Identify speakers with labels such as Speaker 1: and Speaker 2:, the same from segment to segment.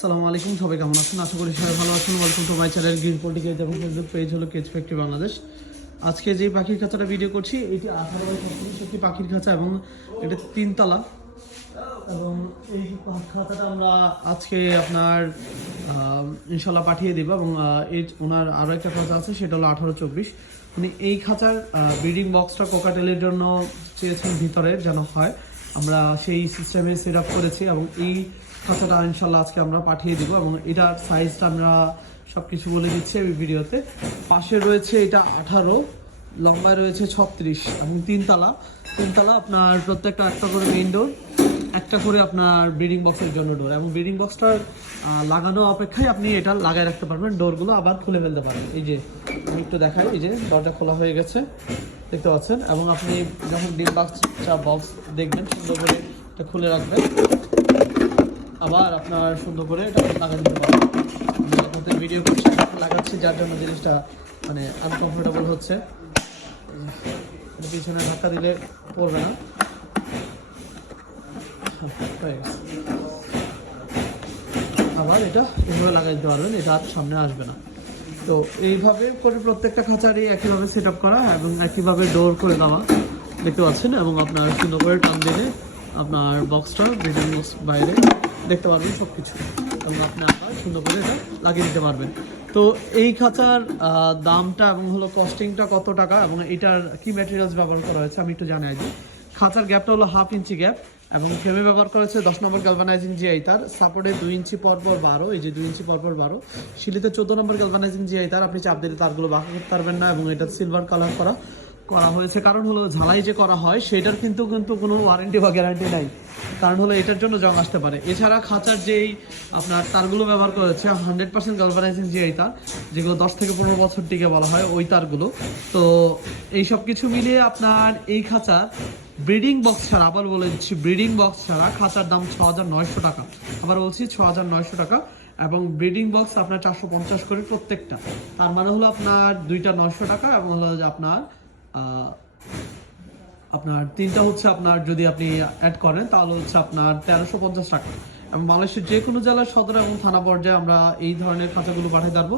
Speaker 1: আসসালামু আলাইকুম, সবাই কেমন আছেন? আশা করি সবাই ভালো আছেন। Welcome to my channel green political এবং ফেসবুক পেজ হলো কেজ ফ্যাক্টরি বাংলাদেশ আজকে যে পাখির খাঁচাটা ভিডিও করছি, এটি আঠারো বাই একটি পাখির খাঁচা এবং এটা তিনতলা। এবং এই খাঁচাটা আমরা আজকে আপনার ইনশাল্লাহ পাঠিয়ে দিব এবং এই ওনার আরও একটা খাঁচা আছে, সেটা হলো আঠারো চব্বিশ। উনি এই খাঁচার ব্রিডিং বক্সটা কোকাটেলের জন্য চেয়েছেন ভিতরে যেন হয়। আমরা সেই সিস্টেমে সেট আপ করেছি এবং এই খাঁচাটা ইনশাল্লাহ আজকে আমরা পাঠিয়ে দিব এবং এটার সাইজটা আমরা সব কিছু বলে দিচ্ছি এই ভিডিওতে। পাশে রয়েছে এটা আঠারো, লম্বায় রয়েছে ছত্রিশ এবং তিনতলা। তিনতলা আপনার প্রত্যেকটা একটা করে মেইন ডোর একটা করে আপনার ব্রিডিং বক্সের জন্য ডোর এবং ব্রিডিং বক্সটার লাগানো অপেক্ষায় আপনি এটা লাগাই রাখতে পারবেন। ডোরগুলো আবার খুলে ফেলতে পারেন। এই যে আমি একটু দেখাই, এই যে দরজা খোলা হয়ে গেছে, দেখতে পাচ্ছেন? এবং আপনি যখন ডিম বাক্সটা বক্স দেখবেন, সুন্দর করে এটা খুলে রাখবেন। আবার আপনার সুন্দর করে এটা লাগা দিতে পারবেন আপনাদের ভিডিও করছি লাগাচ্ছি যার জন্য জিনিসটা মানে আনকমফোর্টেবল হচ্ছে। পিছনে ধাক্কা দিলে পড়বে না। আবার এটা এভাবে লাগাই দিতে পারবেন, এটা আর সামনে আসবে না। তো এইভাবে করে প্রত্যেকটা খাঁচারই একইভাবে সেট আপ করা এবং একইভাবে ডোর করে দেওয়া। দেখতে পাচ্ছেন? এবং আপনার সুন্দর করে টান দিলে আপনার বক্সটা বক্স বাইরে। দেখতে পারবেন সব কিছু এবং আপনি আবার সুন্দর করে এটা লাগিয়ে দিতে পারবেন। তো এই খাঁচার দামটা এবং হলো কস্টিংটা কত টাকা এবং এটার কি ম্যাটেরিয়ালস ব্যবহার করা হয়েছে আমি একটু জানাই দিই খাঁচার গ্যাপটা হলো হাফ ইঞ্চি গ্যাপ এবং ফ্রেমে ব্যবহার করা হয়েছে দশ নম্বর গ্যালভানাইজিং জিআই তার। সাপোর্টে দুই ইঞ্চি পর পর বারো, এই যে দুই ইঞ্চি পর পর বারো। শিলিতে চোদ্দ নম্বর গ্যালভানাইজিং জিআই তার। আপনি চাপ দিলে তারগুলো বাঁকা করতে পারবেন না এবং এটা সিলভার কালার করা। করা হয়েছে। কারণ হলো, ঝালাই যে করা হয়, সেটার কিন্তু কিন্তু কোনো ওয়ারেন্টি বা গ্যারান্টি নাই। কারণ হলো, এটার জন্য জং আসতে পারে। এছাড়া খাঁচার যেই আপনার তারগুলো ব্যবহার করা হচ্ছে হান্ড্রেড পার্সেন্ট গালভানাইজিং যে এই তার, যেগুলো দশ থেকে পনেরো বছর টিকে বলা হয়, ওই তারগুলো। তো এই সব কিছু মিলিয়ে আপনার এই খাঁচার ব্রিডিং বক্স ছাড়া, আবার বলে দিচ্ছি ব্রিডিং বক্স ছাড়া খাঁচার দাম ছ হাজার নয়শো টাকা। আবার বলছি, ছ হাজার নয়শো টাকা। এবং ব্রিডিং বক্স আপনার চারশো পঞ্চাশ করে প্রত্যেকটা। তার মানে হলো আপনার দুইটা নয়শো টাকা এবং হলো আপনার আপনার তিনটা হচ্ছে আপনার যদি আপনি অ্যাড করেন, তাহলে হচ্ছে আপনার তেরোশো পঞ্চাশ টাকা। এবং বাংলাদেশের যে কোনো জেলার সদর এবং থানা পর্যায়ে আমরা এই ধরনের খাঁচাগুলো পাঠিয়ে পারব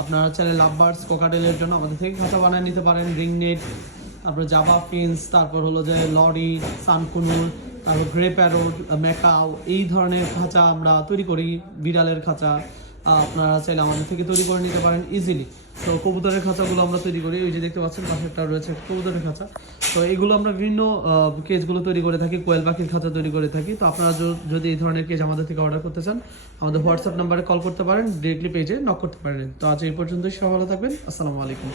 Speaker 1: আপনারা চাইলে লাভবার্ডস কোকাটেলের জন্য আমাদের থেকে খাঁচা বানিয়ে নিতে পারেন রিং নেট তারপর জাভা ফিন্স, তারপর হলো যে লরি, সানকুনুর, তারপর গ্রে প্যারোট, ম্যাকাও, এই ধরনের খাঁচা আমরা তৈরি করি, বিড়ালের খাঁচা। আপনারা চাইলে আমাদের থেকে তৈরি করে নিতে পারেন ইজিলি তো কবুতরের খাঁচাগুলো আমরা তৈরি করি। ওই যে দেখতে পাচ্ছেন পাশে একটা রয়েছে কবুতরের খাঁচা। তো এগুলো আমরা বিভিন্ন কেজগুলো তৈরি করে থাকি, কোয়েল পাখির খাঁচা তৈরি করে থাকি। তো আপনারা যদি এই ধরনের কেজ আমাদের থেকে অর্ডার করতে চান, আমাদের হোয়াটসঅ্যাপ নাম্বারে কল করতে পারেন ডিরেক্টলি পেজে নক করতে পারেন। তো আজ এই পর্যন্তই, সবাই ভালো থাকবেন। আসসালামু আলাইকুম।